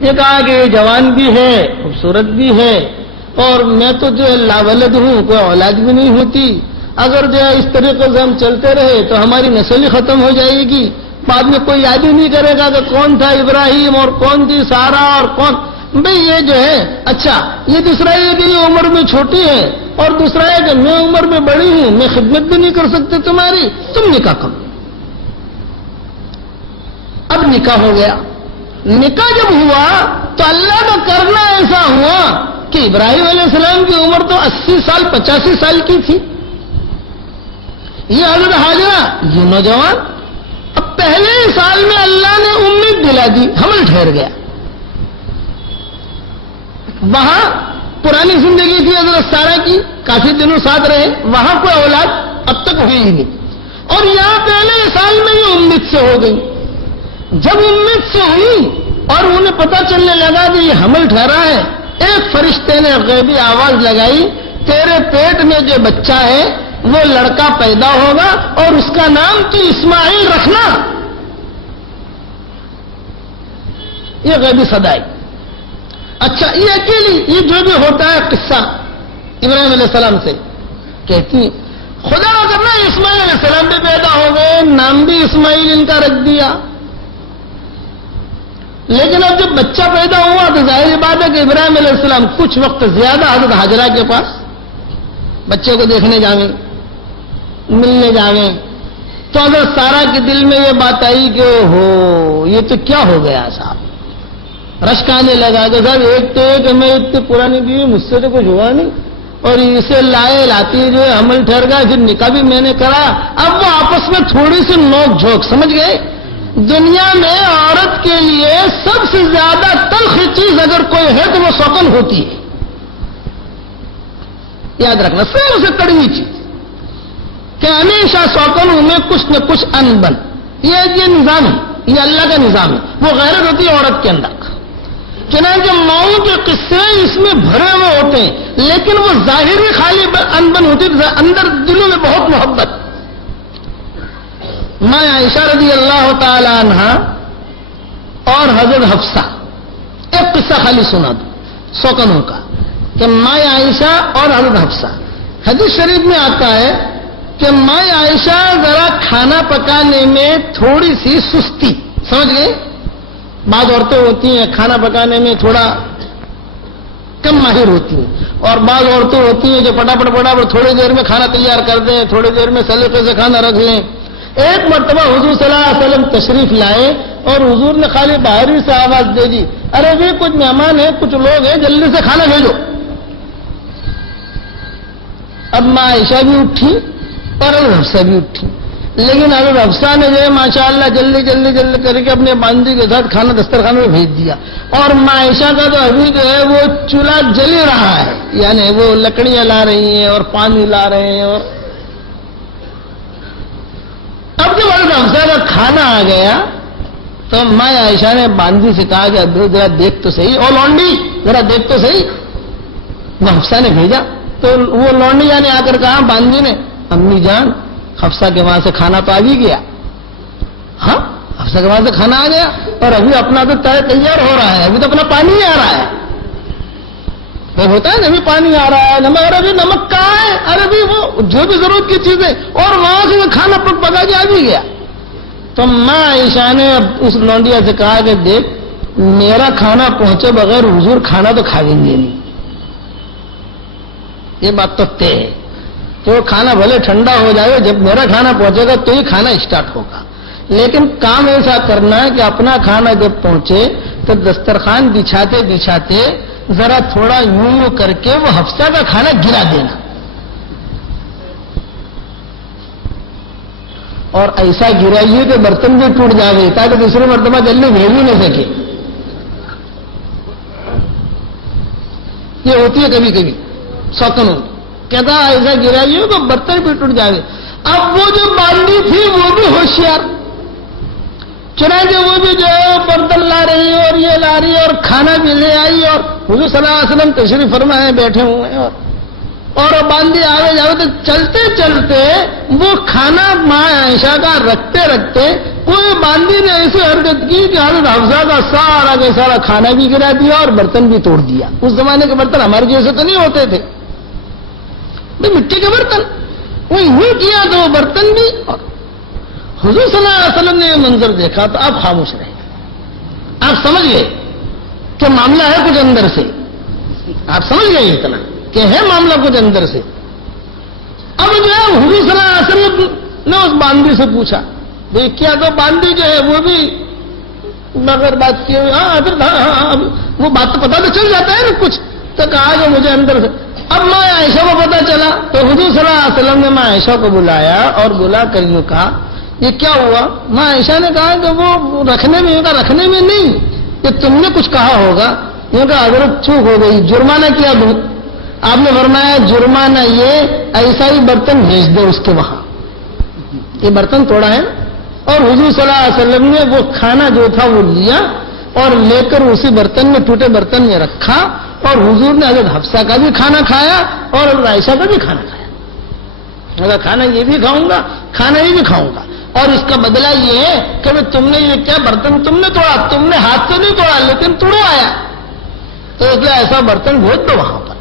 یہ کہا کہ یہ جوان بھی ہے، خوبصورت بھی ہے، اور میں تو جو ہے لاولد ہوں، کوئی اولاد بھی نہیں ہوتی، اگر جو ہے اس طریقے سے ہم چلتے رہے تو ہماری نسل ہی ختم ہو جائے گی، بعد میں کوئی یاد ہی نہیں کرے گا کہ کون تھا ابراہیم اور کون تھی سارا اور کون. بھئی یہ جو ہے اچھا، یہ دوسرا یہ کہ یہ عمر میں چھوٹی ہے، اور دوسرا ہے کہ میں عمر میں بڑی ہوں، میں خدمت بھی نہیں کر سکتے تمہاری، تم نکاح کرو. اب نکاح ہو گیا. نکاح جب ہوا تو اللہ کا کرنا ایسا ہوا کہ ابراہیم علیہ السلام کی عمر تو 80 سال 85 سال کی تھی، یہ حضرت حاجرہ یہ نوجوان. اب پہلے سال میں اللہ نے امید دلا دی، حمل ٹھہر گیا. وہاں پرانی زندگی تھی حضرت سارہ کی، کافی دنوں ساتھ رہے، وہاں کوئی اولاد اب تک ہوئی ہی نہیں، اور یہاں پہلے سال میں یہ امید سے ہو گئی. جب امید سے ہوئی اور انہیں پتا چلنے لگا کہ یہ حمل ٹھہرا ہے، ایک فرشتے نے غیبی آواز لگائی، تیرے پیٹ میں جو بچہ ہے وہ لڑکا پیدا ہوگا اور اس کا نام تو اسماعیل رکھنا. یہ غیبی صدائی. اچھا، یہ اکیلی یہ جو بھی ہوتا ہے قصہ ابراہیم علیہ السلام سے کہتی ہیں خدا کرنا اسماعیل علیہ السلام بھی پیدا ہو گئے، نام بھی اسماعیل ان کا رکھ دیا. لیکن اب جب بچہ پیدا ہوا تو ظاہر بات ہے کہ ابراہیم علیہ السلام کچھ وقت زیادہ حضرت حاجرہ کے پاس بچے کو دیکھنے جاویں، ملنے جاویں، تو حضرت سارہ کے دل میں یہ بات آئی کہ ہو یہ تو کیا ہو گیا صاحب. رشک آنے لگا کہ صاحب ایک تو ایک میں اتنی پرانی بیوی، مجھ سے تو کچھ ہوا نہیں، اور اسے لاتی جو ہے حمل ٹھہر گیا، پھر نکاح بھی میں نے کرا. اب وہ آپس میں تھوڑی سی نوک جھوک، سمجھ گئے. دنیا میں عورت کے لیے سب سے زیادہ تلخ چیز اگر کوئی ہے تو وہ سوکن ہوتی ہے. یاد رکھنا، سب سے کڑوی چیز کہ ہمیشہ سوکنوں میں کچھ نہ کچھ ان بن. یہ نظام ہے، یہ اللہ کا نظام ہے. وہ غیرت ہوتی ہے عورت کے اندر. چنانچہ ماؤں کے قصے اس میں بھرے ہوئے ہوتے ہیں، لیکن وہ ظاہری خالی ان بن ہوتی ہے، اندر دلوں میں بہت محبت. ماں عائشہ رضی اللہ تعالی عنہ اور حضرت حفصہ، ایک قصہ خالی سنا دو سوکنوں کا کہ ماں عائشہ اور حضرت حفصہ. حدیث شریف میں آتا ہے کہ ماں عائشہ ذرا کھانا پکانے میں تھوڑی سی سستی، سمجھ گئے. بعض عورتیں ہوتی ہیں کھانا پکانے میں تھوڑا کم ماہر ہوتی ہیں، اور بعض عورتیں ہوتی ہیں جو پٹاپٹ تھوڑی دیر میں کھانا تیار کر دیں، تھوڑی دیر میں سلیقے سے کھانا رکھ لیں. ایک مرتبہ حضور صلی اللہ علیہ وسلم تشریف لائے اور حضور نے خالی باہری سے آواز دے دی، ارے بھی کچھ مہمان ہیں، کچھ لوگ ہیں، جلدی سے کھانا بھیجو. اب ماں عائشہ بھی اٹھی اور حضرت حفصہ بھی اٹھی، لیکن حضرت حفصہ نے جو ہے ماشاءاللہ جلدی کر کے اپنے باندھی کے ساتھ کھانا دسترخوان میں بھیج دیا، اور ماں عائشہ کا تو ابھی جو ہے وہ چولہا جل ہی رہا ہے، یعنی وہ لکڑیاں لا رہی ہیں اور پانی لا رہے ہیں. اور اب جب حضرت حفصہ کا کھانا آ گیا تو ماں عائشہ نے باندھی سے کہا کہ ابھی ذرا دیکھ تو صحیح، اور لونڈی ذرا دیکھ تو صحیح. وہ حفصہ نے بھیجا تو وہ لونڈی جانے آ کر کہا باندھی نے، امی جان حفصہ کے وہاں سے کھانا تو آ بھی گیا. ہاں حفصہ کے وہاں سے کھانا آ گیا، اور ابھی اپنا تو تیار ہو رہا ہے، ابھی تو اپنا پانی ہی آ رہا ہے. وہ ہوتا ہے نا ابھی پانی آ رہا ہے، نمک، ارے نمک کہاں ہے، ارے بھی وہ جو بھی ضرورت کی چیزیں، اور وہاں سے وہ کھانا پکا کے آ بھی گیا. تو ماں عائشہ نے اس لونڈیا سے کہا کہ دیکھ میرا کھانا پہنچے بغیر حضور کھانا تو کھائیں گے نہیں. یہ بات تو طے ہے کہ وہ کھانا بھلے ٹھنڈا ہو جائے، جب میرا کھانا پہنچے گا تو ہی کھانا اسٹارٹ ہوگا. لیکن کام ایسا کرنا ہے کہ اپنا کھانا جب پہنچے تو دسترخوان بچھاتے ذرا تھوڑا یوں کر کے وہ حفصہ کا کھانا گرا دینا، اور ایسا گرائیے کہ برتن بھی ٹوٹ جائے تاکہ دوسری مرتبہ جلدی بھیج بھی نہ سکے. یہ ہوتی ہے کبھی کبھی سوکنوں، کہتا ایسا گرائیے کہ برتن بھی ٹوٹ جائے. اب وہ جو باندھی تھی وہ بھی ہوشیار، چنانچہ وہ بھی جو ہے برتن لا رہی ہے اور یہ لا رہی ہے اور کھانا بھی لے آئی، اور حضور صلی اللہ علیہ وسلم تشریف فرما ہے بیٹھے ہوئے ہیں، اور اور وہ باندھی آگے جاؤ تو چلتے چلتے وہ کھانا ماں عائشہ کا رکھتے رکھتے کوئی باندھی نے ایسی حرکت کی کہ حضرت حفصہ کا سارا کا سارا کھانا بھی گرا دیا اور برتن بھی توڑ دیا. اس زمانے کے برتن ہمارے جیسے تو نہیں ہوتے تھے بھائی، مٹی کے برتن. وہ یوں کیا تو وہ برتن بھی. اور حضور صلی اللہ علیہ وسلم نے یہ منظر دیکھا تو آپ خاموش رہے. آپ سمجھ گئے کہ معاملہ ہے کچھ اندر سے. آپ سمجھ گئے اتنا کہ ہے معاملہ کچھ اندر سے. اب جو ہے حضور صلی اللہ علیہ وسلم نے اس باندھی سے پوچھا بھائی کیا تو باندھی جو ہے وہ بھی مگر بات کی وہ بات تو پتا تو چل جاتا ہے نا کچھ. تو کہا کہ مجھے اندر سے. اب ماں عائشہ کو پتا چلا تو حضور صلی اللہ علیہ وسلم نے ماں عائشہ کو بلایا اور بلا کر یوں کہا یہ کیا ہوا. ماں عائشہ نے کہا کہ وہ رکھنے میں نہیں کہ تم نے کچھ کہا ہوگا. یہ کہا حضرت چوک ہو گئی، جرمانہ کیا دوں. آپ نے فرمایا جرمانہ یہ ایسا ہی برتن بھیج دے اس کے وہاں. یہ برتن توڑا ہے. اور حضور صلی اللہ علیہ وسلم نے وہ کھانا جو تھا وہ لیا اور لے کر اسی برتن میں ٹوٹے برتن میں رکھا اور حضور نے حضرت حفصہ کا بھی کھانا کھایا اور حضرت عائشہ کا بھی کھانا کھایا. اگر کھانا یہ بھی کھاؤں گا کھانا یہ بھی کھاؤں گا اور اس کا بدلہ یہ ہے کہ تم نے یہ کیا برتن تم نے توڑا، تم نے ہاتھ سے نہیں توڑا لیکن توڑوایا تو اس لیے ایسا برتن بھیج دو وہاں پر.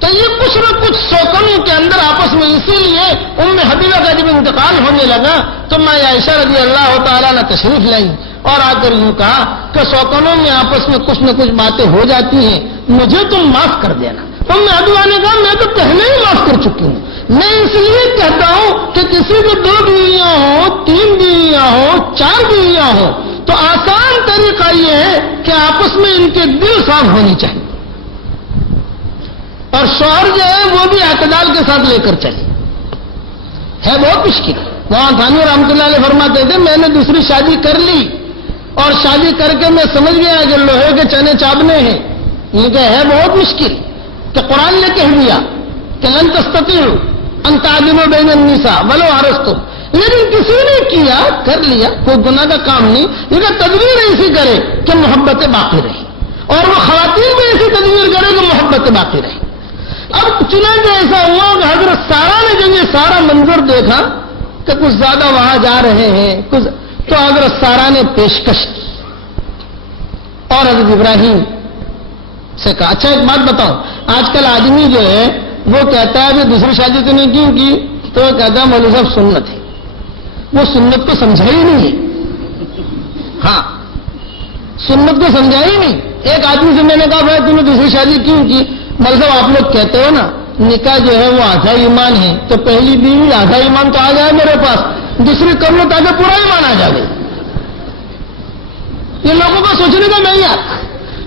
تو یہ کچھ نہ کچھ سوکنوں کے اندر آپس میں. اسی لیے ام حبیبہ کا جب انتقال ہونے لگا تو ماں عائشہ رضی اللہ تعالیٰ نے تشریف لائی اور آ کر یوں کہا کہ سوکنوں میں آپس میں کچھ نہ کچھ باتیں ہو جاتی ہیں، مجھے تم معاف کر دینا. ام حبیبہ نے کہا میں تو پہلے ہی معاف کر چکی ہوں. میں اس لیے کہتا ہوں کہ کسی کو 2 بیویاں ہوں 3 بیویاں ہوں 4 بیویاں ہوں تو آسان طریقہ یہ ہے کہ آپس میں ان کے دل صاف ہونی چاہیے اور شوہر جو ہے وہ بھی اعتدال کے ساتھ لے کر چلے. ہے بہت مشکل. وہاں تھانوی رحمۃ اللہ علیہ فرماتے تھے میں نے دوسری شادی کر لی اور شادی کر کے میں سمجھ گیا کہ لوہے کے چنے چابنے ہیں. یہ کہ ہے بہت مشکل کہ قرآن نے کہہ دیا کہ لن تستطیعوا ان تعدلوا بین النساء ولو حرصتم. لیکن کسی نے کیا کر لیا کوئی گناہ کا کام نہیں. لیکن تدبیر ایسی کرے کہ محبتیں باقی رہیں اور وہ خواتین بھی ایسی تدبیر کرے کہ محبتیں باقی رہیں. اب چنانچہ ایسا ہوا کہ حضرت سارا نے جب یہ سارا منظر دیکھا کہ کچھ زیادہ وہاں جا رہے ہیں کچھ تو حضرت سارا نے پیشکش کی اور حضرت ابراہیم سے کہا اچھا ایک بات بتاؤ آج کل آدمی جو ہے وہ کہتا ہے کہ دوسری شادی تو نہیں کیوں کی تو وہ کہتا ہے مولوی صاحب سنت ہے. وہ سنت کو سمجھا ہی نہیں ہے. ہاں سنت کو سمجھا ہی نہیں. ایک آدمی سے میں نے کہا بھائی تم نے دوسری شادی کیوں کی؟ مطلب آپ لوگ کہتے ہو نا نکاح جو ہے وہ آدھا ایمان ہے تو پہلی بیوی آدھا ایمان تو آ جائے میرے پاس دوسری کر لو تاکہ پورا ایمان آ جائے. یہ لوگوں کا سوچنے کا نہیں ہے.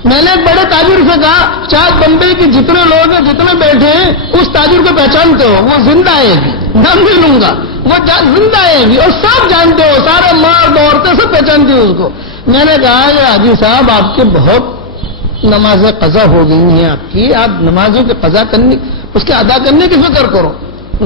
میں نے ایک بڑے تاجر سے کہا چاہے بمبئی کے جتنے لوگ ہیں جتنے بیٹھے ہیں اس تاجر کو پہچانتے ہو؟ وہ زندہ ہے بھی نام بھی لوں گا وہ زندہ ہے بھی اور سب جانتے ہو سارے مرد عورتیں سب پہچانتے ہو اس کو. میں نے کہا کہ حاجی صاحب آپ کے بہت نمازیں قضا ہو گئی ہیں آپ کی آپ نمازوں کے قضا کرنے اس کے ادا کرنے کی فکر کرو.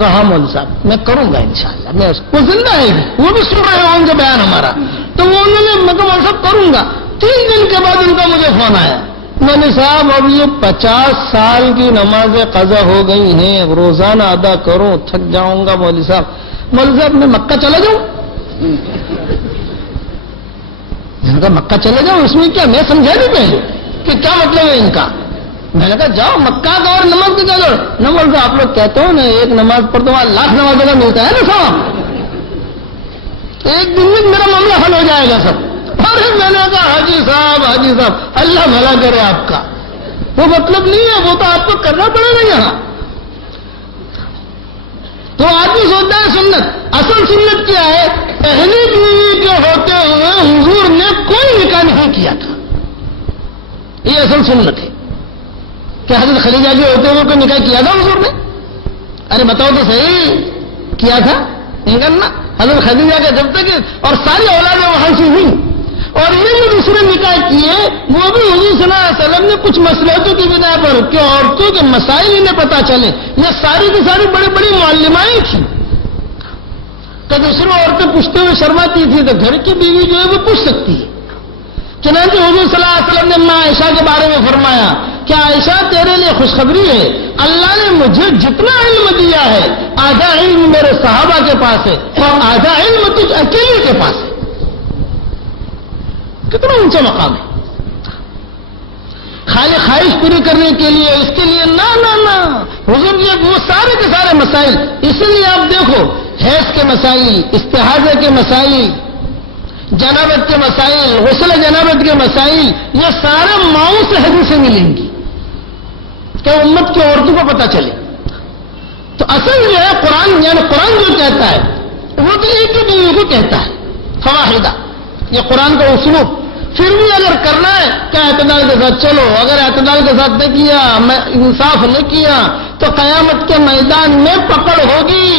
ہاں مولوی صاحب میں کروں گا انشاءاللہ. میں وہ زندہ ہے وہ بھی سن رہے ہوں گے بیان ہمارا تو وہ انہوں نے میں مولوی صاحب کروں گا. 3 دن کے بعد ان کا مجھے فون آیا مولوی صاحب اب یہ 50 سال کی نمازیں قضا ہو گئی ہیں روزانہ ادا کروں تھک جاؤں گا مولوی صاحب میں مکہ چلا جاؤں. ان کا مکہ چلے جاؤ اس میں کیا میں سمجھا نہیں پہلے کہ کیا مطلب ہے ان کا. میں نے کہا جاؤ مکہ کا اور نماز کی کیا کرو. نماز آپ لوگ کہتے ہو نا ایک نماز پر تو 1,00,000 نمازوں کا ملتا ہے نا صاحب ایک دن میں میرا معاملہ حل ہو جائے گا سب. ارے میں نے کہا حاجی صاحب اللہ بھلا کرے آپ کا وہ مطلب نہیں ہے وہ تو آپ کو کرنا پڑے گا یہاں. تو آدمی سوچتا ہے سنت اصل سنت کیا ہے پہلی بیوی کے ہوتے ہوئے حضور نے کوئی نکاح نہیں کیا تھا. یہ اصل سنت ہے کہ حضرت خدیجہ کے ہوتے ہوئے کوئی نکاح کیا تھا حضور نے؟ ارے بتاؤ تو صحیح کیا تھا نہیں کرنا. حضرت خدیجہ کے جب تک اور ساری اولادیں وہاں سے ہوئی اور یہ جو دوسرے نکاح کیے وہ بھی حضور صلی اللہ علیہ وسلم نے کچھ مصلحتوں کی بنا پر کہ عورتوں کے مسائل انہیں پتہ چلے. یہ ساری کی ساری بڑی بڑی معلمائیں تھیں کہ دوسرے عورتیں پوچھتے ہوئے شرماتی تھی تو گھر کی بیوی جو ہے وہ پوچھ سکتی ہے. چنانچہ حضور صلی اللہ علیہ وسلم نے ماں عائشہ کے بارے میں فرمایا کیا عائشہ تیرے لیے خوشخبری ہے، اللہ نے مجھے جتنا علم دیا ہے آدھا علم میرے صحابہ کے پاس ہے اور آدھا علم تجھ اکیلے کے پاس ہے. کتنا اونچا مقام ہے. خالی خواہش پوری کرنے کے لیے اس کے لیے نہ نہ نہ حضور یہ وہ سارے کے سارے مسائل. اسی لیے آپ دیکھو حیض کے مسائل، استحاضہ کے مسائل، جنابت کے مسائل، غسل جنابت کے مسائل، یہ سارے ماؤں سے حدیثیں ملیں گی کہ امت کی عورتوں کو پتہ چلے. تو اصل جو ہے قرآن، یعنی قرآن جو کہتا ہے وہ تو ایک ہی دنیا کو کہتا ہے فواحدہ، یہ قرآن کا اسلوب. پھر بھی اگر کرنا ہے کہ اعتدال کے ساتھ چلو، اگر اعتدال کے ساتھ نہ کیا، انصاف نہ کیا تو قیامت کے میدان میں پکڑ ہوگی.